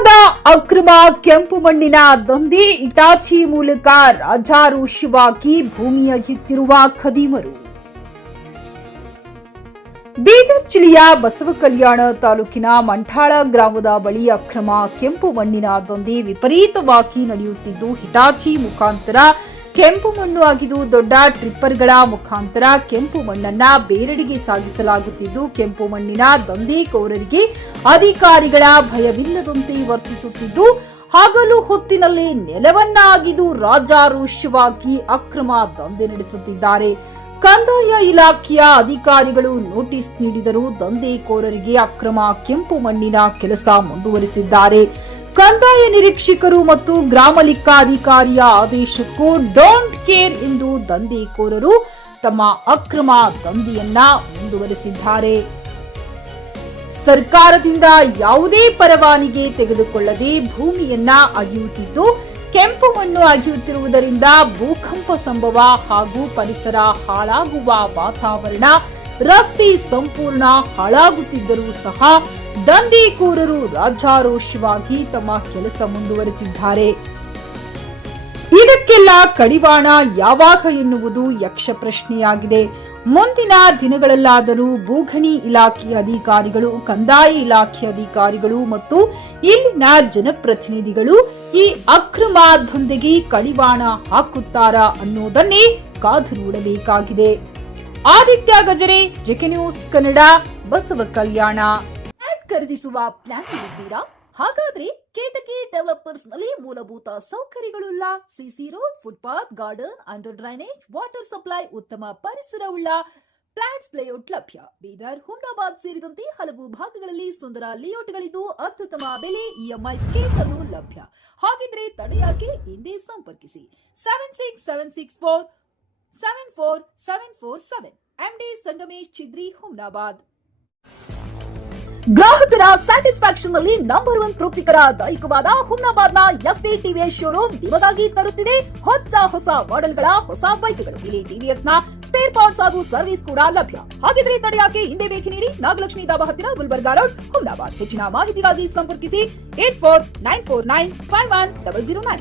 ಶಿವಮೊಗ್ಗದ ಅಕ್ರಮ ಕೆಂಪು ಮಣ್ಣಿನ ದಂಧೆ ಇಟಾಚಿ ಮೂಲಕ ರಾಜಾರೋಷವಾಗಿ ಭೂಮಿ ಅಗೆಯುತ್ತಿರುವ ಖದೀಮರು. ಬೀದರ್ ಜಿಲ್ಲೆಯ ಬಸವಕಲ್ಯಾಣ ತಾಲೂಕಿನ ಮಂಠಾಳ ಗ್ರಾಮದ ಬಳಿ ಅಕ್ರಮ ಕೆಂಪು ಮಣ್ಣಿನ ದಂಧೆ ವಿಪರೀತವಾಗಿ ನಡೆಯುತ್ತಿದ್ದು, ಹಿಟಾಚಿ ಮುಖಾಂತರ ಕೆಂಪು ಮಣ್ಣು ಅಗೆದು ದೊಡ್ಡ ಟ್ರಿಪ್ಪರ್ಗಳ ಮುಖಾಂತರ ಕೆಂಪು ಮಣ್ಣನ್ನ ಬೇರೆಡೆಗೆ ಸಾಗಿಸಲಾಗುತ್ತಿದ್ದು, ಕೆಂಪು ಮಣ್ಣಿನ ದಂಧೆಕೋರರಿಗೆ ಅಧಿಕಾರಿಗಳ ಭಯವಿಲ್ಲದಂತೆ ವರ್ತಿಸುತ್ತಿದ್ದು, ಹಗಲು ಹೊತ್ತಿನಲ್ಲಿ ನೆಲವನ್ನ ಅಗೆದು ರಾಜಾರೋಷವಾಗಿ ಅಕ್ರಮ ದಂಧೆ ನಡೆಸುತ್ತಿದ್ದಾರೆ. ಕಂದಾಯ ಇಲಾಖೆಯ ಅಧಿಕಾರಿಗಳು ನೋಟಿಸ್ ನೀಡಿದರೂ ದಂಧೆಕೋರರಿಗೆ ಅಕ್ರಮ ಕೆಂಪು ಮಣ್ಣಿನ ಕೆಲಸ ಮುಂದುವರಿಸಿದ್ದಾರೆ. ಕಂದಾಯ ನಿರೀಕ್ಷಕರು ಮತ್ತು ಗ್ರಾಮ ಲೆಕ್ಕಾಧಿಕಾರಿಯ ಆದೇಶಕ್ಕೂ ಡೋಂಟ್ ಕೇರ್ ಎಂದು ದಂಧೆಕೋರರು ತಮ್ಮ ಅಕ್ರಮ ದಂಧೆಯನ್ನ ಮುಂದುವರೆಸಿದ್ದಾರೆ. ಸರ್ಕಾರದಿಂದ ಯಾವುದೇ ಪರವಾನಗಿ ತೆಗೆದುಕೊಳ್ಳದೆ ಭೂಮಿಯನ್ನ ಅಗೆಯುತ್ತಿದ್ದು, ಕೆಂಪು ಮಣ್ಣು ಅಗೆಯುತ್ತಿರುವುದರಿಂದ ಭೂಕಂಪ ಸಂಭವ ಹಾಗೂ ಪರಿಸರ ಹಾಳಾಗುವ ವಾತಾವರಣ, ರಸ್ತೆ ಸಂಪೂರ್ಣ ಹಾಳಾಗುತ್ತಿದ್ದರೂ ಸಹ ದಂಧೆಕೋರರು ರಾಜಾರೋಷವಾಗಿ ತಮ್ಮ ಕೆಲಸ ಮುಂದುವರೆಸಿದ್ದಾರೆ. ಇದಕ್ಕೆಲ್ಲ ಕಡಿವಾಣ ಯಾವಾಗ ಎನ್ನುವುದು ಯಕ್ಷ ಪ್ರಶ್ನೆಯಾಗಿದೆ. ಮುಂದಿನ ದಿನಗಳಲ್ಲಾದರೂ ಭೂಗಣಿ ಇಲಾಖೆ ಅಧಿಕಾರಿಗಳು, ಕಂದಾಯ ಇಲಾಖೆ ಅಧಿಕಾರಿಗಳು ಮತ್ತು ಇಲ್ಲಿನ ಜನಪ್ರತಿನಿಧಿಗಳು ಈ ಅಕ್ರಮ ದಂಧೆಗೆ ಕಡಿವಾಣ ಹಾಕುತ್ತಾರಾ ಅನ್ನೋದನ್ನೇ ಕಾದು ನೋಡಬೇಕಾಗಿದೆ. Aditya Gajare, JK news Kannada, Basava Kalyana. ಖರೀದಿಸುವ ಪ್ಲಾನ್ ಇದ್ದೀರಾ? ಹಾಗಾದ್ರೆ ಕೇತಕಿ ಡೆವಲಪರ್ಸ್ ನಲ್ಲಿ ಮೂಲಭೂತ ಸೌಕರ್ಯಗಳುಳ್ಳ CC road, footpath, garden, under drainage, water supply, ಉತ್ತಮ ಪರಿಸರವುಳ್ಳ ಫ್ಲಾಟ್ಸ್ ಲೇಔಟ್ ಲಭ್ಯ. ಬೀದರ್, ಹುಮ್ನಾಬಾದ್ ಸೇರಿದಂತೆ ಹಲವು ಭಾಗಗಳಲ್ಲಿ ಸುಂದರ ಲೇಔಟ್ಗಳಿದ್ದು, ಅತ್ಯುತ್ತಮ ಬೆಲೆ, ಇಎಂಐ ಸ್ಕೀಮ್ಸ್ ಅನ್ನು ಲಭ್ಯ. ಹಾಗಿದ್ರೆ ತಡೆಯಾಕೆ? ಹಿಂದೆ ಸಂಪರ್ಕಿಸಿ 7676474747 MD ಸಂಗಮೇಶ್ ಚಿದ್ರಿ, ಹುಮ್ನಾಬಾದ್. ಗ್ರಾಹಕರ ಸ್ಯಾಟಿಸ್ಫ್ಯಾಕ್ಷನ್ ನಲ್ಲಿ ನಂಬರ್ 1 ತೃಪ್ತಿಕರ ದಾಯಕವಾದ ಹುಮ್ನಾಬಾದ್ನ ಎಸ್ವಿ ಟಿವಿಎಸ್ ಶೋರೂಮ್ ನಿಮಗಾಗಿ ತರುತ್ತಿದೆ ಹೊಸ ಮಾಡೆಲ್ಗಳ ಹೊಸ ಬೈಕ್ಗಳು. ಇಲ್ಲಿ ಟಿವಿಎಸ್ ನ ಸ್ಪೇರ್ ಪಾರ್ಟ್ಸ್ ಹಾಗೂ ಸರ್ವಿಸ್ ಕೂಡ ಲಭ್ಯ. ಹಾಗಿದ್ರೆ ತಡೆಯಾಕೆ? ಹಿಂದೆ ಭೇಟಿ ನೀಡಿ. ನಾಗಲಕ್ಷ್ಮಿ ಧಾಬಾ ಹತ್ತಿರ, ಗುಲ್ಬರ್ಗಾ ರೋಡ್, ಹುಮ್ನಾಬಾದ್. ಹೆಚ್ಚಿನ ಮಾಹಿತಿಗಾಗಿ ಸಂಪರ್ಕಿಸಿ 8494951009.